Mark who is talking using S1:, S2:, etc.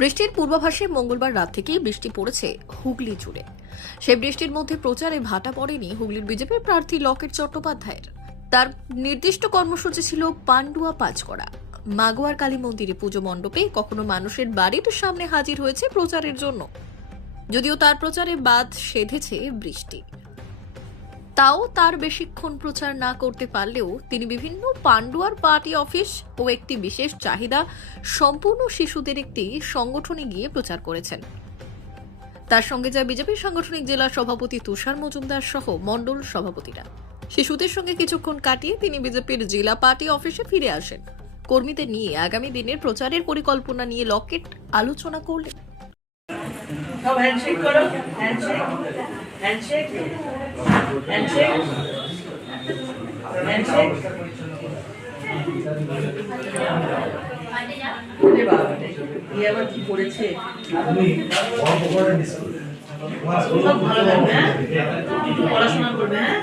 S1: বৃষ্টির পূর্বাভাসে মঙ্গলবার রাত থেকেই বৃষ্টি পড়েছে হুগলি জুড়ে। সেই বৃষ্টির মধ্যে প্রচারে ভাটা পড়েনি হুগলির বিজেপি প্রার্থী লকেট চট্টোপাধ্যায়ের। তার নির্দিষ্ট কর্মসূচি ছিল পান্ডুয়া পাঁচ করা মাগোয়ার কালী মন্দিরে পুজো মণ্ডপে কখনো মানুষের বাড়ির সামনে হাজির হয়েছে প্রচারের জন্য। যদিও তার প্রচারে বাদ সেধেছে বৃষ্টি। তাও তার বেশিক্ষণ প্রচার না করতে পারলেও তিনি বিভিন্ন পান্ডুয়ার পার্টি অফিস ও একটি বিশেষ চাহিদা সম্পূর্ণ শিশুদের একটি সংগঠনে গিয়ে প্রচার করেছেন। তার সঙ্গে যায় বিজেপির সাংগঠনিক জেলা সভাপতি তুষার মজুমদার সহ মণ্ডল সভাপতিরা। শিশুদের সঙ্গে কিছুক্ষণ কাটিয়ে তিনি বিজেপির জেলা পার্টি অফিসে ফিরে আসেন। কর্মীদের নিয়ে আগামী দিনের প্রচারের পরিকল্পনা নিয়ে লকেট আলোচনা করলেন।
S2: সব হ্যান্ডশেক করো। হ্যান্ডশেক হ্যান্ডশেক হ্যান্ডশেক হ্যান্ডশেক আবার কি করেছে? হ্যাঁ? পড়াশোনা করবে হ্যাঁ?